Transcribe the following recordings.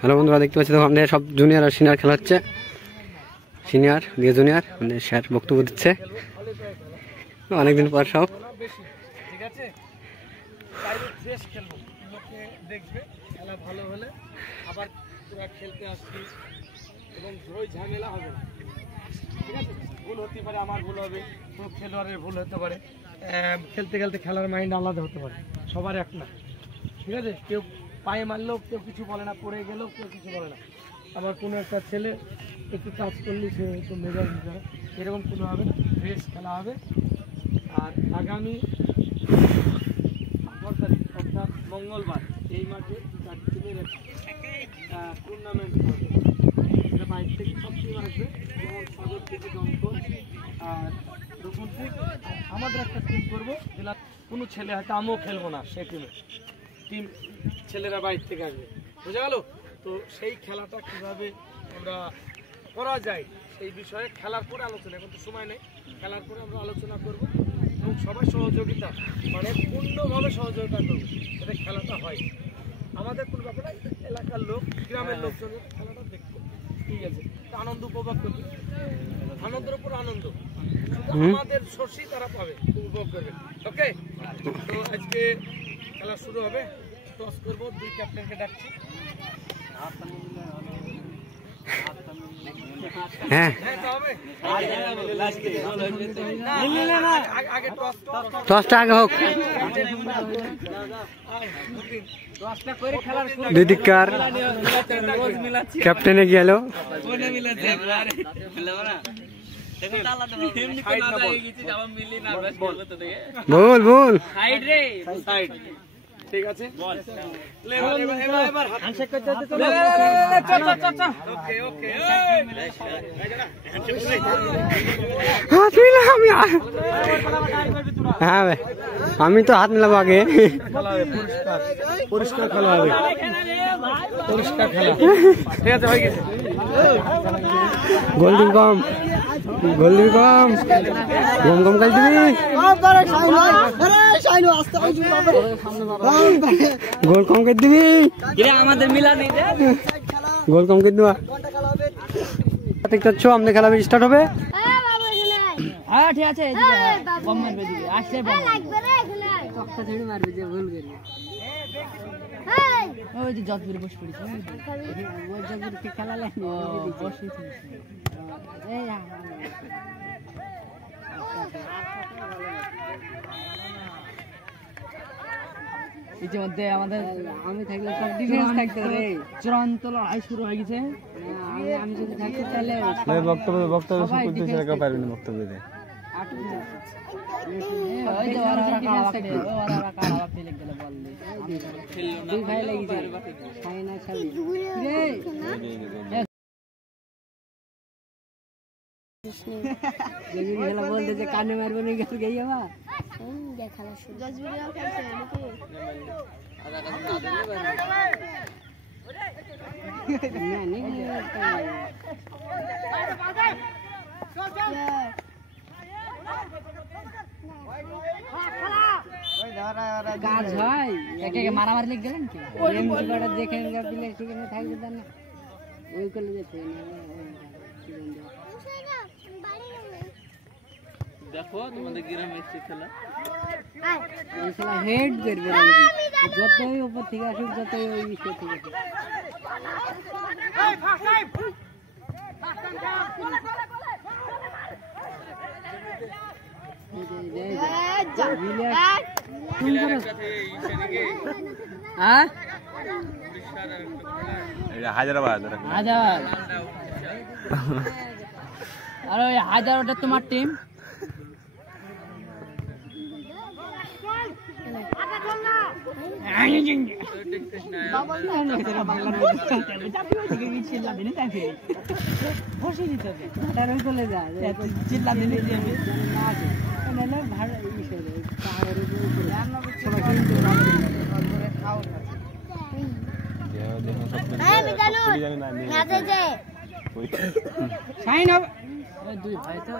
Hello বন্ধুরা, দেখতে পাচ্ছি তো আমাদের সব জুনিয়র আর সিনিয়র খেলা হচ্ছে। সিনিয়র দিয়ে জুনিয়র মানে স্যার বক্তব্য দিচ্ছে অনেকদিন পর সব। ঠিক আছে, ফ্রেশ খেলবো, লোকে দেখবে খেলা ভালো হলে আবার তোরা খেলতে আসবি এবং ঝই ঝামেলা হবে না। ঠিক আছে, ভুল হতে পারে, আমার ভুল হবে, কোনো খেলোয়াড়ের ভুল হতে পারে, খেলতে খেলতে খেলার মাইন্ড আলাদা হতে পারে, সবার এক না। ঠিক আছে, কেউ পায়ে মারলেও কেউ কিছু বলে না, পড়ে গেলেও কেউ কিছু বলে না। আবার কোনো একটা ছেলে একটু টাচ করলে সে একটু মেজাজ করে, এরকম কোনো হবে না, ফ্রেশ খেলা হবে। আর আগামী 18 তারিখ অর্থাৎ মঙ্গলবার এই মাঠে টুর্নামেন্ট হবে। এটা বাইরে থেকে সব টিম আসবে, যেমন সদর থেকে দমকল আর রঘুনপুর। আমাদের একটা টিম করবো, যেটা কোনো ছেলে হয়তো আমিও খেলবো না, সেই টিম ছেলেরা বাইরে থেকে আসবে, বোঝা গেল? তো সেই খেলাটা কীভাবে আমরা করা যায় সেই বিষয়ে খেলার পরে আলোচনা, এখন তো সময় নেই, খেলার পরে আমরা আলোচনা করবো এবং সবাই সহযোগিতা মানে পূর্ণভাবে সহযোগিতা করবো যাতে খেলাটা হয়। আমাদের কোনো ব্যাপার না, এলাকার লোক, গ্রামের লোকজন খেলাটা দেখবে, ঠিক আছে, আনন্দ উপভোগ করবে, আনন্দের উপর আনন্দ শুধু আমাদের শস্যই তারা পাবে, উপভোগ করবে। ওকে, তো আজকে খেলা শুরু হবে, টস করবো, দুই ক্যাপ্টেনকে ডাকছি। হ্যাঁ, টসটা আগে হোক। দুই দিককার ক্যাপ্টেনে গেল। বল বল, ঠিক আছে, হ্যাঁ আমি তো হাত মিলাবো আগে। পরিষ্কার খেলা হবে, পরিষ্কার খেলা। ঠিক আছে, হয়ে গেছে। গোল দিবি কম, গোল দিবি কম, গম গম কাজ দিবি, গোল কম করে দিবি, আমাদের মিলা নেই, গোল কম করে দিবা। ঠিক আছে, আমাদের খেলা স্টার্ট হবে। হ্যাঁ ঠিক আছে, বম মারবে দিবি, আসলে বম লাগবে রে, এখানে চকটা ছেড়ে মারবে যে ভুল করি। ওই যে জজপুরে বসে পড়েছে, ওই জজপুরে কি খেলা লাগে, বসে এই ইতিমধ্যে আমাদের আমি থাকলে সব ডিফেন্স থাকতে রে, চূড়ান্ত লড়াই শুরু হয়ে গেছে। আমি যদি থাকতে তাহলে বক্তব্য শুরু করতে পারবি না, বক্তব্য দে। ওই যে ওরা কালা থাকে, ওরা কালা বাপে লেগে গেল বল দি দুই ভাই লাগিছে সাইনা ছাবি রে জজুরি খেলা বলতে যে কানে মারবে না, গেল গই বাবা যা খেলা শুরু। জজুরি খেলছে নাকি আদা কাজ না দিলে না নেই গাছ হয় একে মারামারি লেগে গেলেন কি দেখে সেখানে থাকবে না, ওই করলে যেতে দেখো তোমাদের গ্রামে এসে খেলা হেড করবে, যতই উপর থেকে আসুক, যতই ওই বিষয় থেকে হায়দ্রাবাদ আর ওই হায়দ্রাবাদ ওটা তোমার টিম। দুই ভাই তো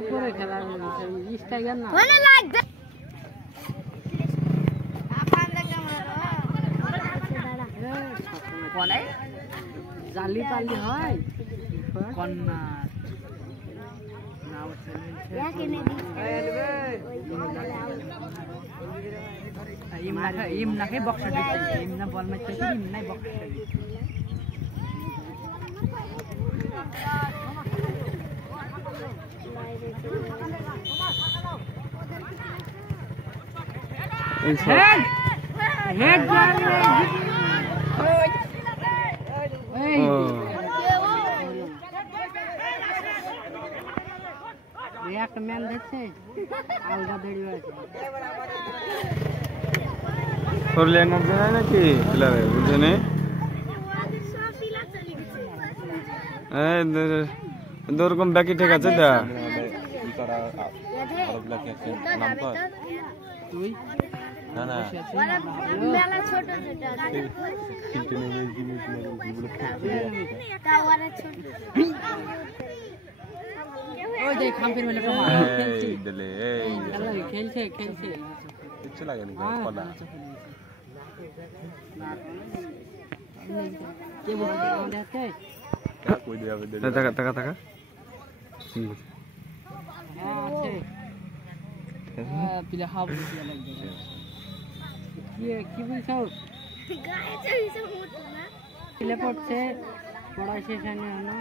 উপরে খেলা কোনে জালি পালি হয় কন্যা ইম নাকি বক্সা দিচ্ছে ইম না বল ম্যাচ করছে ইম নাই বক্সা দিচ্ছে হেড হেড একটা ম্যান দেখছে আলগা দড়িয়ে আছে তোর লেনার জানা নাকি প্লেয়ারে বুঝে নে এই এরকম ব্যাকি ঠিক আছে দা তুই না না মেলা ছোট ছোট আছে কিনতে নেবে জিনিসগুলো টাওয়ারে ছোট ওই যে খাম্পের মেলা খেলছে দিলে এই খেলছে খেলছে কিছু লাগে না কলা কে বলছে আমাদের হাতে কই দেবে দিলে টাকা টাকা টাকা হ্যাঁ আছে হ্যাঁ পিলা হাব দিয়ে লাগবে কি বলছো গায়ে চাইছে মতো না পিলা পড়ছে পড়া শেষ হয়নি হলো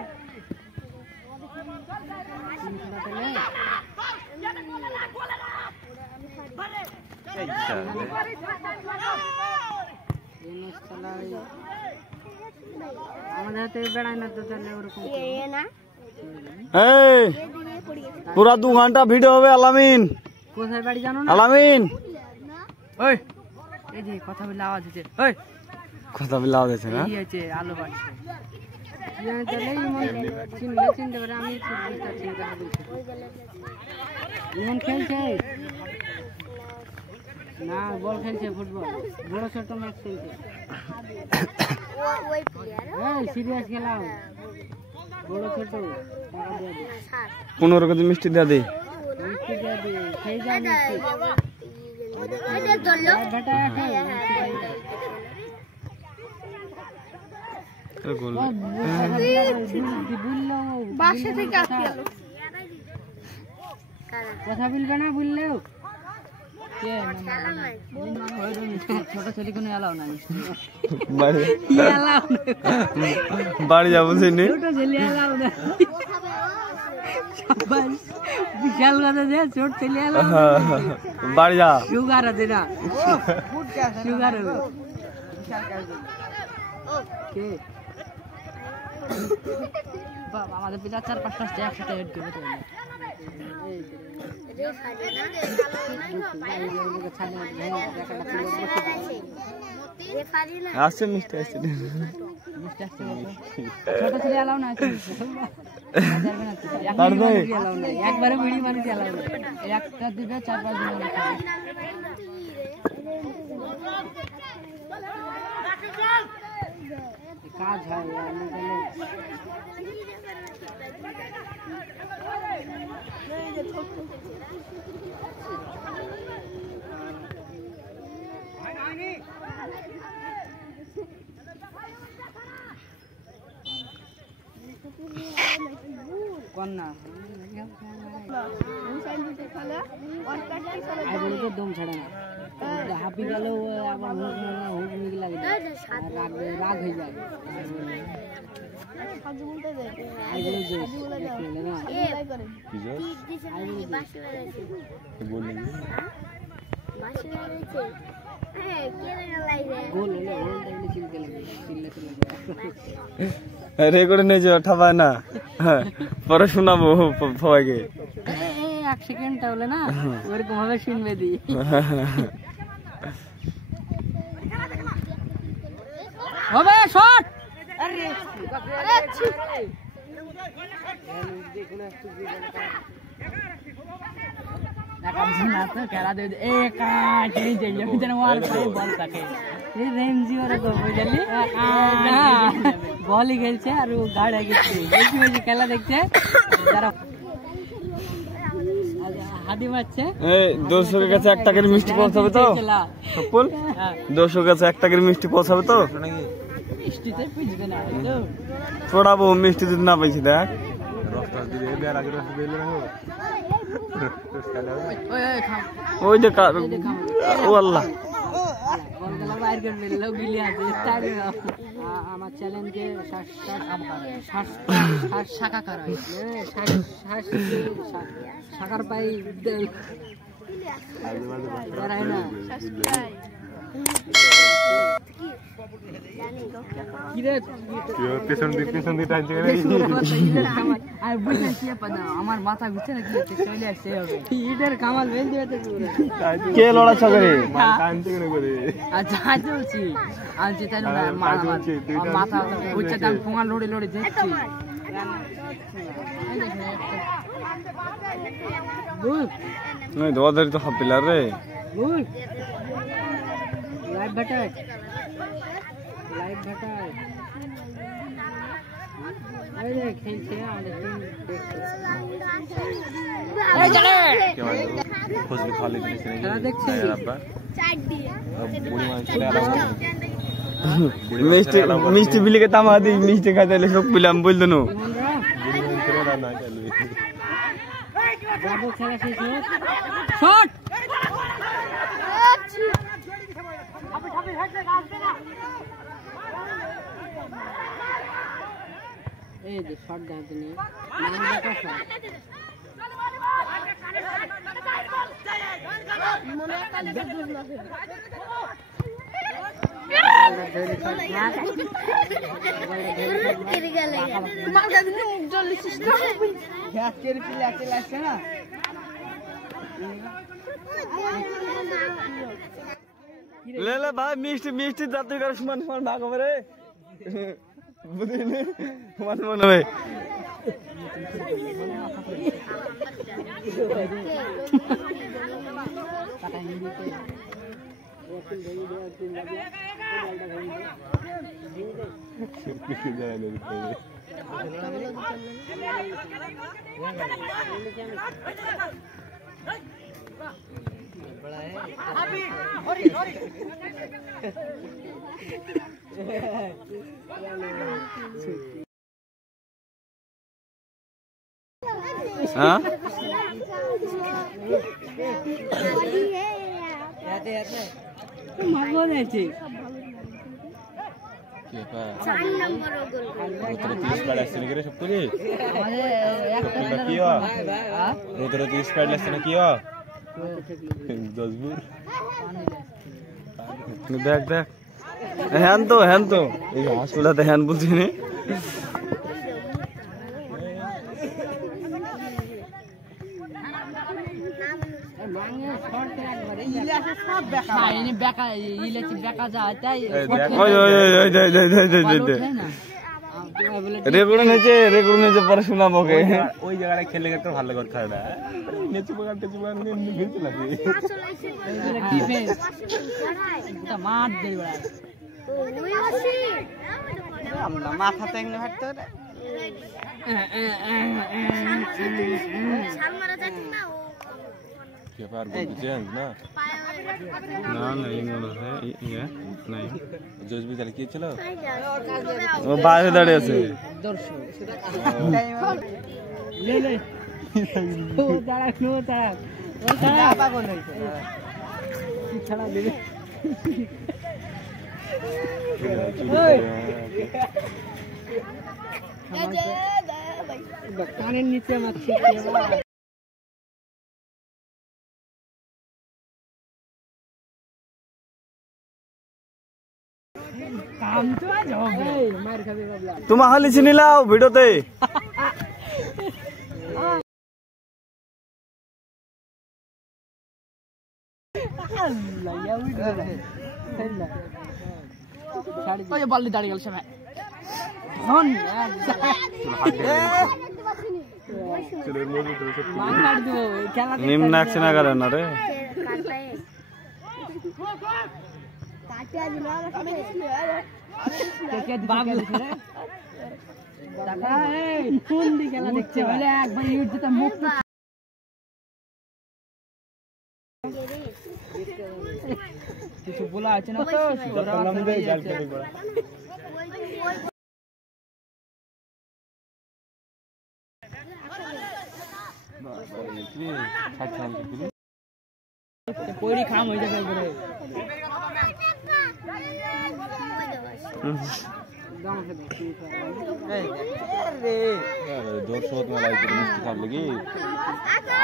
আমাদের হাতে বেড়ায় না তো তাহলে ওরকম পুরা 2 ঘন্টা ভিডিও হবে আলামিন কোথায় বাড়ি জানো না আলামিন ওই এই যে কথা বলে আওয়াজ হচ্ছে ওই কথা বলে আওয়াজ হচ্ছে না এই আছে আলো বাড়ছে ইয়ার চলে চিনলে চিনতে পারে আমি চিনতে চিন্তা বলছি ইমন খেলছে না বল খেলছে ফুটবল বড় ছোট ম্যাচ খেলছে ওই প্লেয়ার এই সিরিয়াস খেলাও বড় ছোট টাকা দিয়ে দে 15 কেজি মিষ্টি দিয়ে দে মিষ্টি দিয়ে দে সেই যা মিষ্টি ওটা ধরলো বেটা বাসা থেকে আসতে গেল কথা বলবে না বললেও ছোট ছেলে কোনো এলাও না বাড়ি যাবো চিনি ছোট ছেলে এলাও না বিশাল কথা যে ছোট ছেলে এলাও বাড়ি যা সুগার আছে না সুগার কে আমাদের পিতা 4-5টা একসাথে হেড করবে আসছে মিষ্টি আসছে ছোট ছেলে এলাও না একবারে বিড়ি মানুষ এলাও না একটা দিবে 4-5 জন কাজ হয় কন্যা দম ছাড়ে না হাঁপি গেল আবার হুক লাগে রাগ হয়ে যায় রেকর্ড নিয়ে যাও ঠাপায় না পরে শোনাবো সবাইকে 1 সেকেন্ড তাহলে না ওরকম ভাবে শুনবে দি হবে শট আরে খেলা দে বল খেলছে আর গাড়ি গেছে খেলা দেখছে যারা হাতি মারছে দর্শকের কাছে 1 টাকার মিষ্টি পৌঁছাবে তো দর্শকের কাছে 1 টাকার মিষ্টি পৌঁছাবে তো নাকি মিষ্টিতে পিছবে না তো পড়াবো মিষ্টি যদি না পাইছি দেখ ওই যে ও আল্লাহ বলগুলো বাইর করে নিলো বিলি আছে তাই আমার চ্যালেঞ্জে শাখা করা শাখার পাই না আমার মাথা ঘুরছে না চলে আসছে ঈদের কামাল কে লড়া ছগরে আচ্ছা চলছি আনছি তাই মাথা ঘুরছে আমি পোঙাল লড়ে লড়ে দেখছি ওদের তো হাফ পিলার রে লাইভ ভেটায় লাইভ ভেটায় ওই যে খেলছে আমাদের টিম দেখছে এই চলে ফজলি খালি দিছিস খেলা দেখছি মিষ্টি মিষ্টি বিলিকে তামা দি মিষ্টি খাইতে সব পিলাম বলতো না বাবু খেলা শেষ শট এই যে শট দাঁড়াতে নিয়ে ले ले भाई मिष्टी मिष्टी जाते कर मन मन भाग रे बुझिले मन मन भाई हाँ देख देख হ্যান তো এই হাসপাতালে হ্যান বুঝি নি রেকর্ডিং হয়েছে পরে শোনাবো ওকে ওই জায়গায় খেলে গেলে ভালো করে খেলাটা নেচু বাগান টেচু বাগান ঘুরতে লাগে মাথাতে व्यापार बोलते हैं ना ना ये मोनो है ये नहीं जोश भी चल के चलो वो बाहर दड़े से ले ले वो दड़ा पागल है छड़ा दे कान नीचे मत काम तो आज हो गए मार खाबे बाबला तुम हाली चिनी लाओ भिडियोते अल्लाह या वीडियो है ओ ये बल्ली दाढ़ी गल समय हन मान काट दो क्या निम्न एक्शन ना करे ना रे बाबू दादा ए কোন দিকে খেলা দেখছে বলে একবার ইউজ যেটা মুখ কিছু বলা আছে না তো পয়রি খাম হয়ে যাবে করে দর্শক মেলায় মিষ্টি খাওয়ার লেগে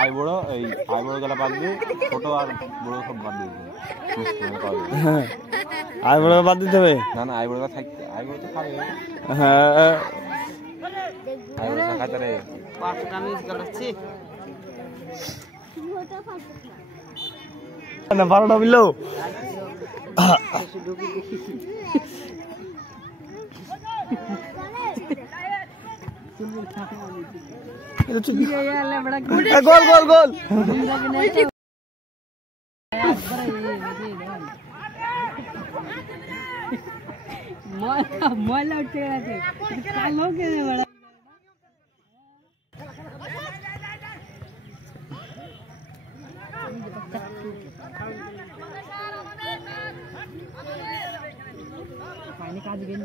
আই বড় গেলা বাদ দিয়ে ছোট আর বড় সব বাদ দিয়ে আই বড় বাদ দিতে হবে না আই বড় থাকতে আই বড় তো খাবে হ্যাঁ আই বড় খাইতে রে পাঁচটা মিস গেলছি না 12টা বিলো গোল গোল গোল ময়লা উঠে গেছে কালো কে বড় পানি কাজ গেল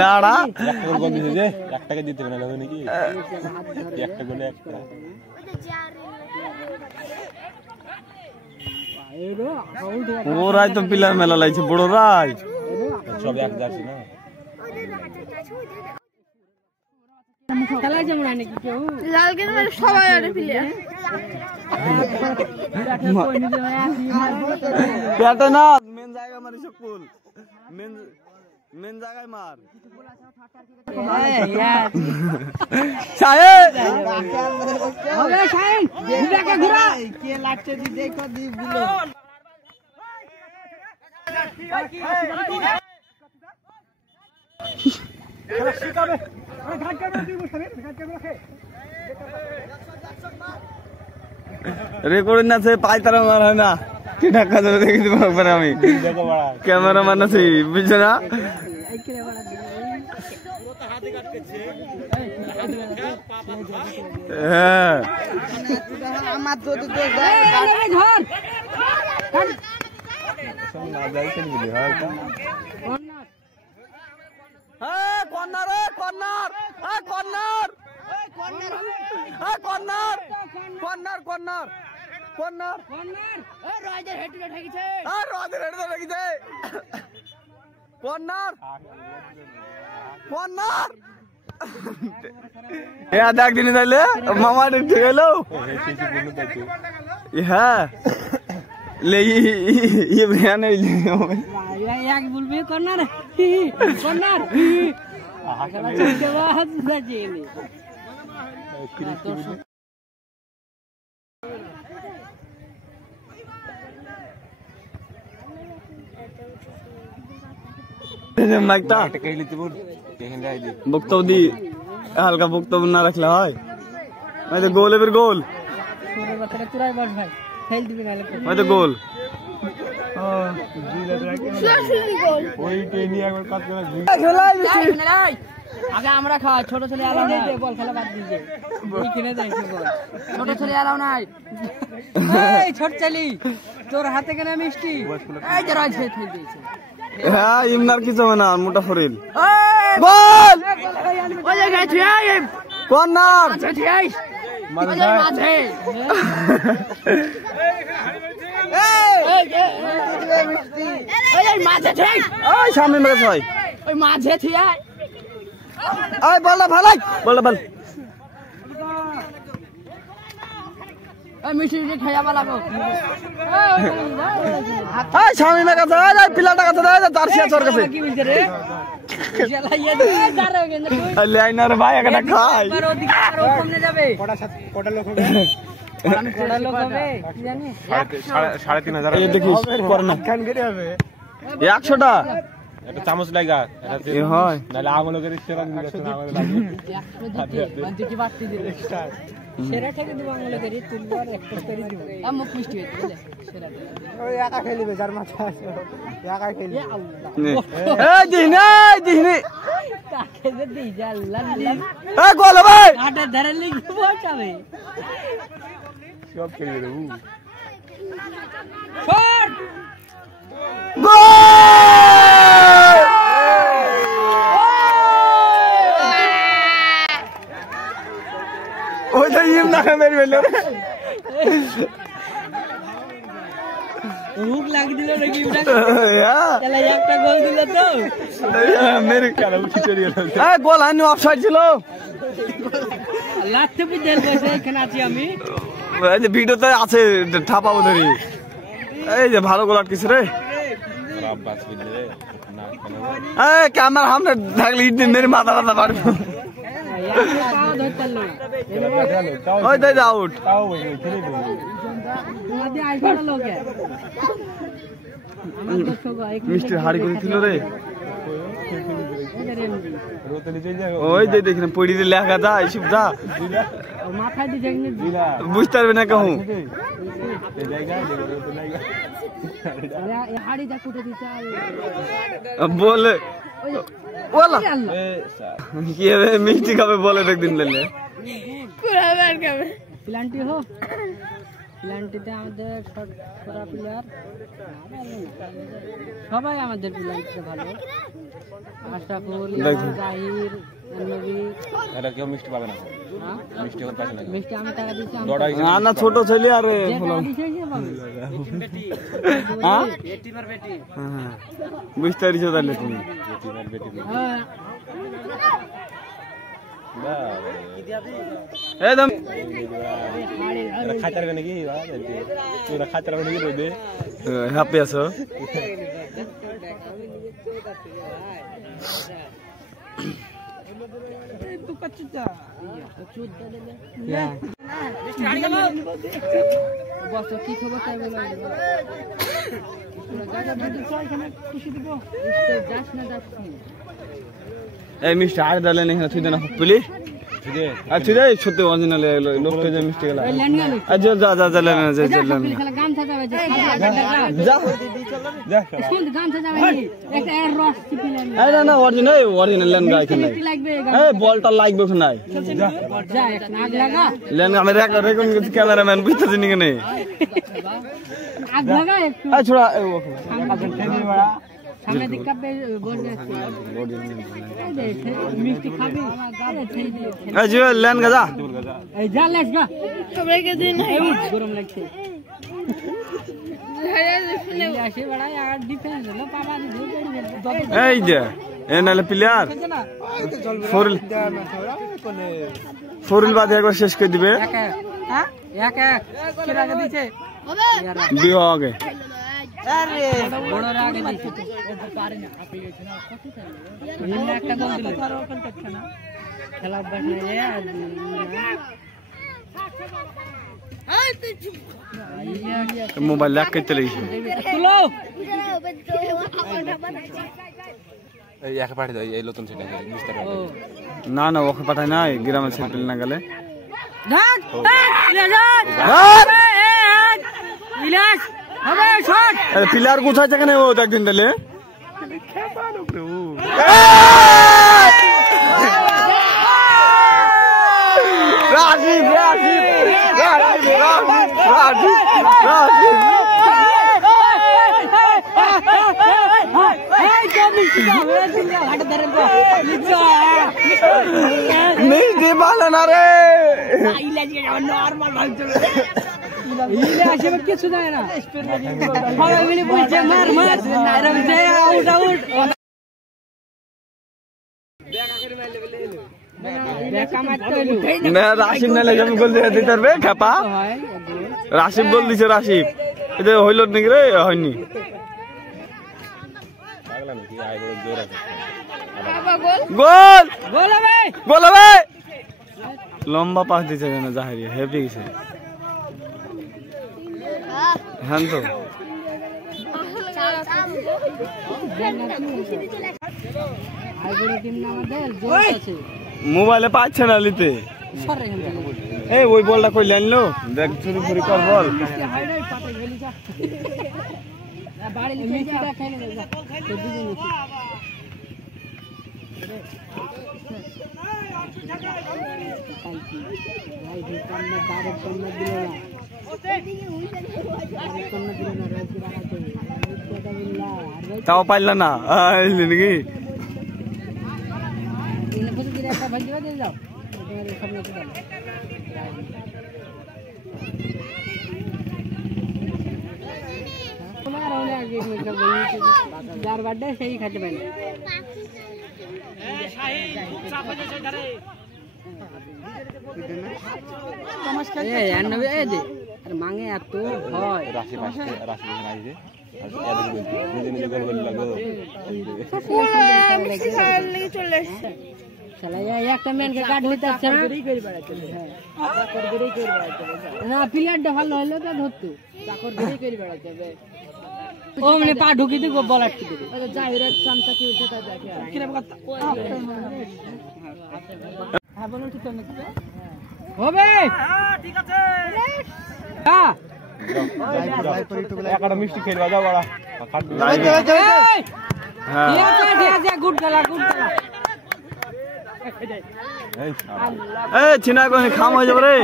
দাঁড়া একটাকে দিতে হবে না নাকি একটা বলে একটা ওরাই তো পিলার মেলা লাগছে বড় রাই সব এক যাচ্ছে না খেলা যেমন নাকি কেউ লাল গেল সবাই আরে প্লেয়ার পেটে না মেন জায়গা মারি সকল মেন জায়গায় মার সাহেব হবে সাইন দিদাকে ঘুরা কে লাগছে দি দেখো দি বুলো খেলা শিখাবে আরে ঘাট কাটে দিব সাহেব ঘাট কাটে রাখে রেকর্ডিং আছে পাই তারা মার হয় না কি ঢাকা ধরে দেখে দিব একবার আমি দেখো বড়া ক্যামেরাম্যান আছে বুঝছ না হ্যাঁ আমার তো ঘর না যাইছেন বলি হয় কা corner corner corner corner corner corner corner corner এ রাজের হেডে ঠেকিছে রাজের হেডে ঠেকিছে কর্নার কর্নার এ দেখ দিনে তাইলে মামা ঠিক গেল হ্যাঁ ले ये बयान है एक बोलबे कॉर्नर कॉर्नर खेला चलते बाद बजेले माइकटा बक्तव्य दी हल्का बक्तव्य ना रखला है मैं तो गोल है फिर गोल तुराई बस भाई खेल दिबे ना मैं तो गोल আগে আমরা খাওয়া ছোট ছেলে এলাও নাই বল খেলা বাদ দিয়েছে এই কিনে যাইছে বল ছোট ছেলে এলাও নাই এই ছোট ছেলে তোর হাতে কেন মিষ্টি এই যে রাজ খেয়ে দিয়েছে হ্যাঁ ইমনার কিছু হবে না মোটা ফরিল গোল ওই জায়গায় তুই কর্নার আচ্ছা তুই আই মাঝে মাঝে এই মাঝে তুই ওই সামনে মেরে ছয় ওই মাঝে তুই আই ওই বলটা ভালাই বলটা বল এই মিষ্টি খাইয়া বালাবো এই সামনে মেরে কাছে ওই পিলাটা কাছে দে জার্সি আছে ওর কাছে কি বলছে রে জ্বালাইয়া দে দাঁড়াও কেন তুই লাইনার ভাই একটা খাই আর ওদিকে আর ও সামনে যাবে কটা লোক হবে কটা লোক হবে কি জানি 3500 এই দেখিস করনা খান করে হবে 100টা একটা চামচ লাগা এ হয় নালে আঙুল করে সেরা দিতে আঙুল লাগে 100 দিতে মানে কি বাড়তি দিবে সেরা থেকে দিব আঙুলে করে তুলবো আর একটা করে দিব আমুক মিষ্টি হইছে বুঝলে সেরা ওই একা খেলিবে যার মাথা আছে একা খেলি এ আল্লাহ এই দিহনে কাকে যে দেই যা আল্লাহ এই গোল ভাই আটা ধরে লিখে বসাবে সব খেলে দেবো ওই তো ইম না মেরে ফেললো হুক লাগিয়ে দিল নাকি তাহলে একটা গোল দিল তো মেরে কারা উঠে চলে গেল গোল আনি অফসাইড ছিল লাথে বুঝে বসে এখানে আছি আমি এই যে ভিডিওতে আছে ঠাপাবো ধরি এই যে ভালো গোল আটকেছে রে এই ক্যামেরা সামনে থাকলে ইট মেরে মাথা মাথা পারবো ওই তাই আউট মিষ্টির হাড়ি করে ছিল রে ওই যে দেখি না পড়ি দিয়ে লেখা যা এইসব যা বুঝতে পারবে না কেউ বলে কি হবে মিষ্টি খাবে বলে একদিন লেলে প্ল্যান্টি হো প্ল্যান্টিতে আমাদের শর্ট প্লেয়ার সবাই আমাদের প্ল্যান্টিতে ভালো আশরাফুল জাহির নবী এটা কেউ মিষ্টি পাবে না মিষ্টি হতে পারে না মিষ্টি আমি টাকা দিছি না না ছোট ছেলে আরে হ্যাঁ বুঝতে পারিস তাহলে তুমি একদম খাইতে নাকি তোরা খাইতে নাকি রোদে হ্যাপি আছো কি খবর তাই বলো এই মিষ্টি আর ডালে নেই তুই দেনা পুলি আচ্ছা রে সত্যি অরিজিনাল লোকটা যে মিষ্টি গেল আচ্ছা যা যা যা লেনা যা যা লেনা গান সাজাবে যা যা শুন গান সাজাবে একটা এর রস চিপিলেন এই না না অরিজিনাল লেন গায় এখানে লাগবে এই বলটা লাগবে ওখানে যা এক নাগ লাগা লেন আমি রেকর্ডিং ক্যামেরাম্যান বুঝতে জানি কেন আগ লাগা একটু এই ছোড়া সামনে দিকে বল যাচ্ছে মিষ্টি খাবি এই যে লেন গাজা এই যা লেস গা সবাইকে দিন গরম লাগছে আসে বড় আর ডিফেন্স হলো বাবা এই যে এ নালে প্লেয়ার ফোরল বাদে একবার শেষ করে দিবে হ্যাঁ এক এক কে আগে দিছে বিও আগে আরে বড় আগে দিছে পারে না আপনি গেছে না কত চাই একটা গোল দিল আর ওখান থেকে না খেলা বাস না যায় মোবাইল লাগ করতে লাগিছে তুলো এই এক পাঠিয়ে দাও এই নতুন সেটা মিষ্টি না না ওকে পাঠায় না গ্রামের ছেলে না গেলে প্লেয়ার কোথায় যেখানে ও একদিন দিলে রাজীব রাজীব রাজীব রাজীব রাজীব মিষ্টি ভালো না রে কিছু দেয় না বলছে মার মার আউট আউট রাশিব নাইলে জমি গোল দিতে পারবে খেপা রাশিব গোল দিছে রাশিব এটা হইল নাকি রে হয়নি গোল গোল হবে গোল হবে লম্বা পাস দিছে কেন জাহারি হেভি গেছে হ্যাঁ তো মোবাইলে পাচ্ছে না নিতে এই ওই বলটা কই আনলো দেখ চুরি ফুরি কর বল তাও পাইলা না নাকি যার বার্থডে সেই খাইতে পারে না। মাঙে এত হয় রাশি পাশে রাশি আইছে নিজে নিজে গোল গোল লাগো চলে এসছে একটা ম্যানকে কাটলে না প্লেয়ারটা ভালো হইলো তো ধরতো চাকর ধরেই করে বেড়াতে ও মানে পা ঢুকি দিব বল আটকে দিবে জাহিরের চামচা কি উঠে তা দেখে হ্যাঁ বলুন ঠিক হবে ঠিক আছে হ্যাঁ একটা মিষ্টি খেলবা যাও বড়া গুড খেলা গুড খেলা এই চিনা কোন খাম হয়ে যাবে রে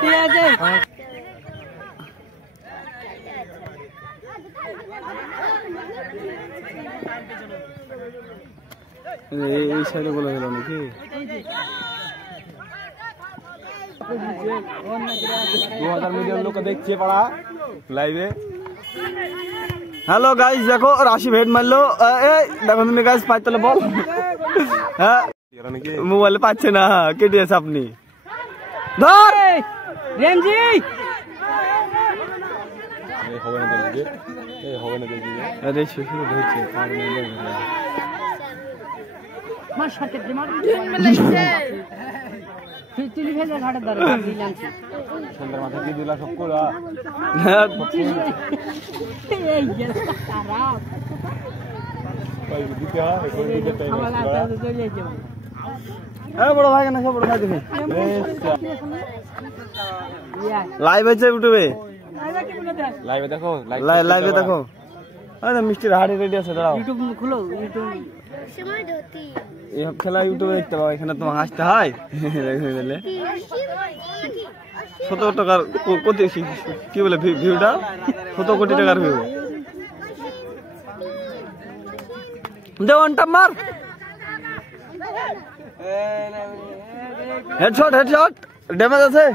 ঠিক আছে এই সাইডে বলে গেল নাকি 2000 মিলিয়ন লোক দেখছে পাড়া লাইভে হ্যালো গাইস দেখো রাশি হেড মারলো এই দেখো তুমি গাইস পাইতলে বল হ্যাঁ মোবাইলে পাচ্ছে না কেটে আছে আপনি ধর রেমজি এই হবে না দেখি এই হবে না দেখি আরে শুরু হয়েছে আর মেলে মার সাথে মার লাগছে তুই ভেজা ঘাটে ধরে দিলাম সুন্দর মাথা কি দিলা সব কোলা এই গেল খারাপ কই দিতে হয় কোন দিতে টাইম আমার হাতে চলে যাচ্ছে এ বড় ভাই কেন সব বড় ভাই দেখি ইয়া লাইভ আছে ইউটিউবে লাইভে দেখো লাইভে দেখো আরে মিষ্টির হাড়ি রেডি আছে দাঁড়াও ইউটিউব খুলো ইউটিউব সময় ধরতি এই খেলা ইউটিউবে দেখতে পাও এখানে তোমার হাসতে হয় দিলে 17 টাকার কত কি বলে ভিউটা 17 কোটি টাকার ভিউ দেওয়ানটা মার হেডশট ড্যামেজ আছে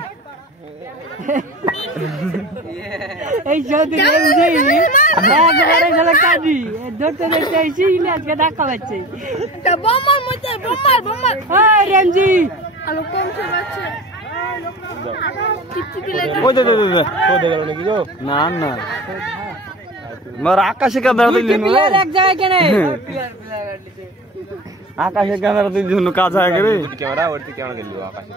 এই চৌধুরী রেমজি একবারে গলা কাটি ধরতে দেখতে আইছি ইলাজকে ধাক্কা মারছে বোমার মধ্যে বোমার এই রেমজি আলো কম চলছে টিপটিপি লাগে ওই দে তো দেখো নাকি গো না না মার আকাশে ক্যামেরা দিলি না প্লেয়ার এক জায়গায় কেন আকাশে ক্যামেরা দিলি জন্য কাজ হয় রে ক্যামেরা ওরতে ক্যামেরা দিলো আকাশে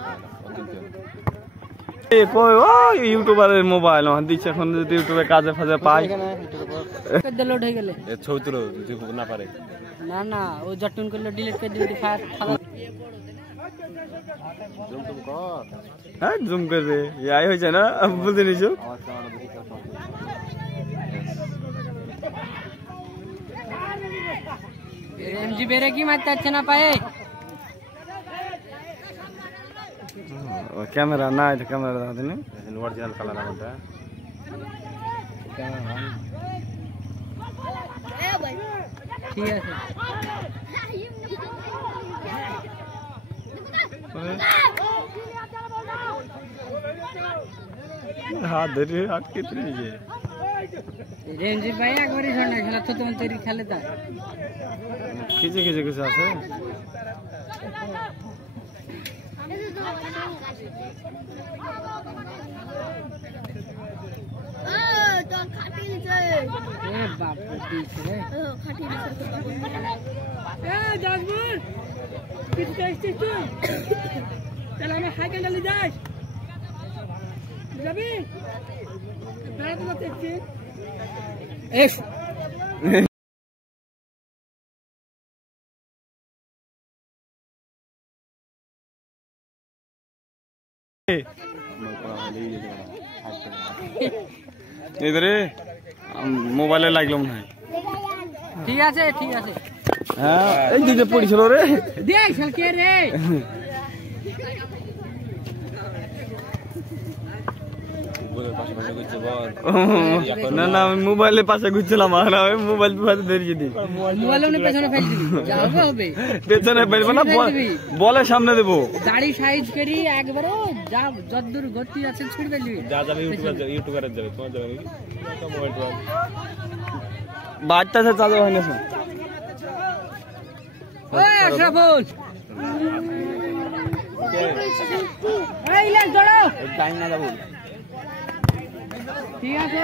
এ কই ও ইউটিউবারের মোবাইল দিচ্ছে এখন যদি ইউটিউবে কাজে ফাজে পাই লোড হয়ে গেলে এ ছবি তুলো যদি না পারে না না ও জটন করলে ডিলিট করে দিবি ফায়ার ফালা জুম টুম কর হ্যাঁ জুম করবে এই হইছে না বুঝে নিছো আমার ক্যামেরা দেখি কর রেমজি বেরে কি মারতে আছে না পায়ে ক্যামেরা না এটা ক্যামেরা দাও দিনে অরিজিনাল কালার আমারটা এ ভাই ঠিক আছে হাত ধরে আটকে তুলিছে রেমজি ভাই একবারই শোনা খেলা তো তোমার তৈরি খেলে তা খিচে কিছু আছে তো খাটি দিছে এ বাপ রে দিছে রে খাটি দিছে এ জাজমুর কিতে আসছিস তুই চল আমি সাইকেল চালিয়ে যাই যাবি বেড়াতে যাচ্ছি এস এবারে মোবাইলে লাগলাম না ঠিক আছে হ্যাঁ এই দিকে পড়ছিল রে দেখ শালকে রে আশেপাশে ঘুরছে বল না না আমি মোবাইলের পাশে ঘুরছিলাম আর আমি মোবাইল পাশে ধরিয়ে দিই মোবাইল উনি পেছনে ফেল দিবি যা হবে হবে পেছনে ফেলবো না বলের সামনে দেবো দাড়ি সাইজ করি একবারে যা যতদূর গতি আছে ছুড়ে ফেল দিবি যা যাবে ইউটিউবারে যাবে তোমার যাবে নাকি মোবাইল টোবাইল বাড়িটা সে চালু হয় না স্যার ওই আশরাফুল এই লে দৌড়ো টাইম না যাবো ঠিক আছে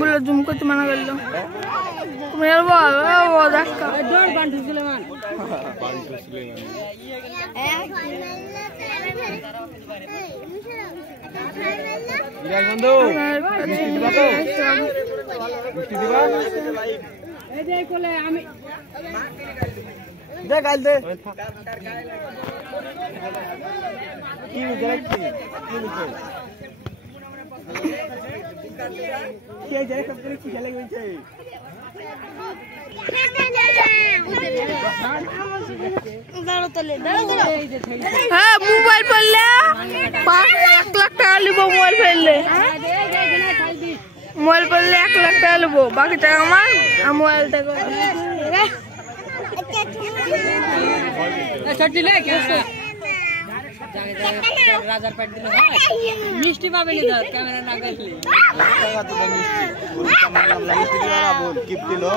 বলে জুম করতে মানা করলো তুমি দৌড় বান্টু সুলেমান এই যে কোলে আমি দে গাল দে কি বুঝলে কি বুঝলে কে যারে সব করে কি খেলা হইছে হ্যাঁ মোবাইল ফেললে 1 লাখ টাকা নিব মোবাইল ফেললে মোবাইল ফেললে 1 লাখ টাকা নিব বাকি টাকা আমার মোবাইলটা ছটি লে রাজার পেট দিলে হয় মিষ্টি পাবে না ধর ক্যামেরা না করলে টাকা তো মিষ্টি ওই ক্যামেরা মিষ্টি দিলা বল গিফট দিলো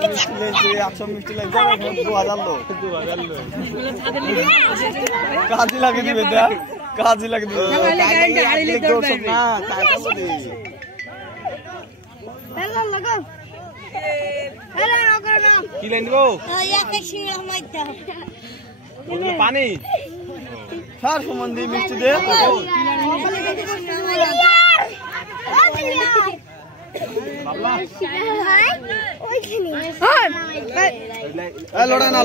মিষ্টি লেছে 100 মিষ্টি লেছে 2000 লো কাজে লাগে দিবে দা কাজে লাগে দিবে গ্যারান্টি হারিলে দৌড় পাইবে না টাকা বলি হ্যালো লাগো হ্যালো লাগো না কি লাইন দিব একটা সিঙ্গা মাইতা পানি স্যার সম্বন্ধে মিষ্টি দে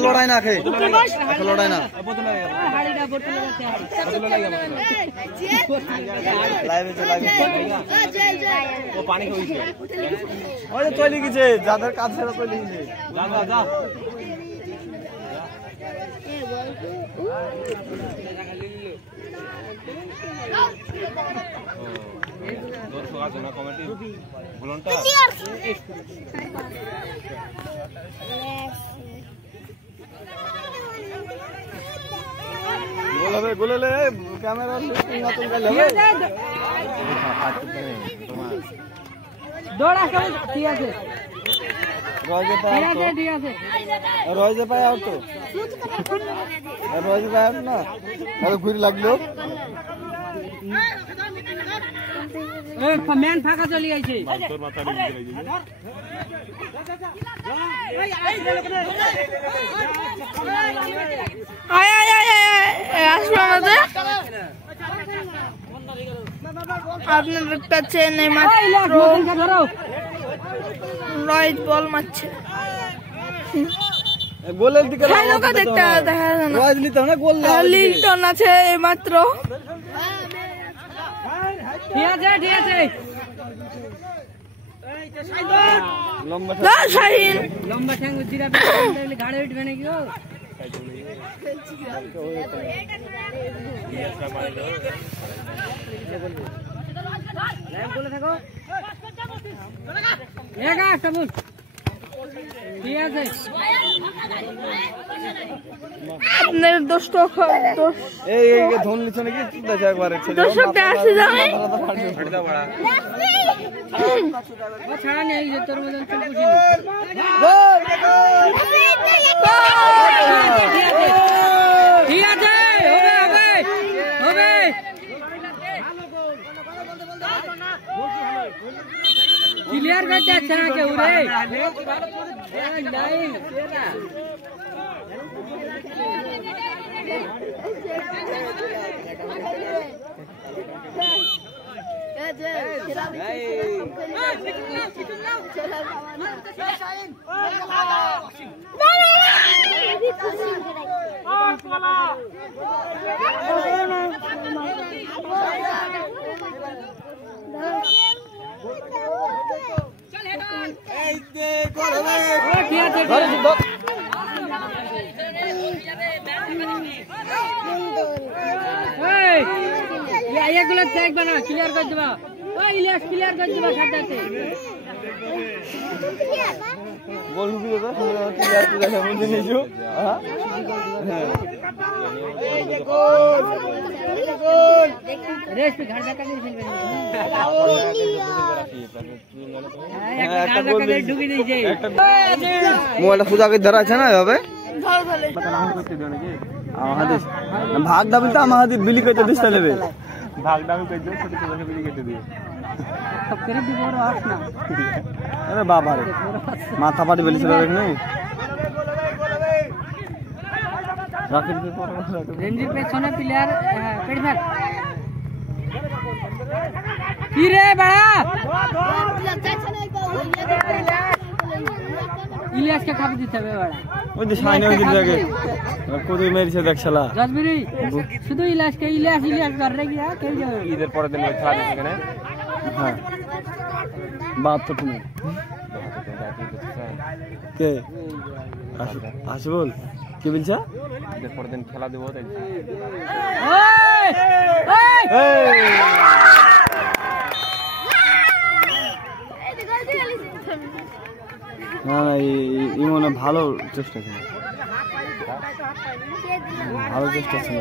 লড়াই না খে লড়াই না হাড়িটা বোতলে রাখতে ও পানি খাইছে ওই চলে গেছে যাদের কাজ ছেড়ে চলে গেছে যা যা যা দর্শক আছে না কমেন্টে বলুনটা গোলে ক্যামেরা নতুন গাল হবে দৌড়া কেমন ঠিক আছে রয়েছে পায় ঠিক আছে রয়েছে পায় আর তো রয়েছে পায় না আরে ঘুরি লাগলো এই ম্যান ফাঁকা চলে আইছে তোর মাথা নিচে লাগছে আপনাদের কাছে নেই মাত্র রয়েজ বল মারছে গোলের দিকে দেখতে দেখা যায় না রয়েজ নিতে না গোল লিল্টন আছে মাত্র ঠিক আছে লম্বা শাহিন লম্বা ঠ্যাং জিরা ঘাড়ে উঠবে নাকি ও বলে থাকো ঠিক আছে আপনার দোষটা দোষ এই ধন লিছ নাকি দেখা একবারে দোষটা আসে যাবে ফাড়ি দাও বড়া ও ছাড়া নেই যে তোর মতন চুল পুষি ঠিক আছে হবে হবে ক্লিয়ার করতে যাচ্ছে না কেউ রে Dale. কি আছে এগুলো দেখবে না ক্লিয়ার করে দেবা ওই ইলিয়াস ক্লিয়ার করে দেবা সাথে বলবি দাদা ক্লিয়ার করে দেখে মন নিয়েছো হ্যাঁ রেস पे घर का नहीं खेलবে একটা ঢুকি দিয়েছে মোবাইলটা পূজা করে ধরা আছে না এভাবে ভাগ দাবি তো আমার হাতে বিলি করতে দিস তাহলে ভাগ দামি করে দিও, ছোট ছোট বিলি কেটে দিও। সব করে দিব আর আস না আরে বাবা রে মাথা পাটি বেলিছিল এখানে রাকেট দিয়ে পড়া রেঞ্জির পেছনে প্লেয়ার পেট ফেল কি রে বড়া ইলিয়াসকে খাবি দিতে হবে বড়া ওই যে সাইনে ওই দিকে কোথায় মেরেছে দেখ শালা জজমিরি শুধু ইলিয়াস कर रहे गया কেউ যাবে ঈদের পরের দিন ওই খেলা দেখে না হ্যাঁ বাপ তো তুমি কে আসবল কি বলছা ঈদের পরের দিন খেলা দেবো তাই না না এই মনে ভালো চেষ্টা ছিল ভালো চেষ্টা ছিল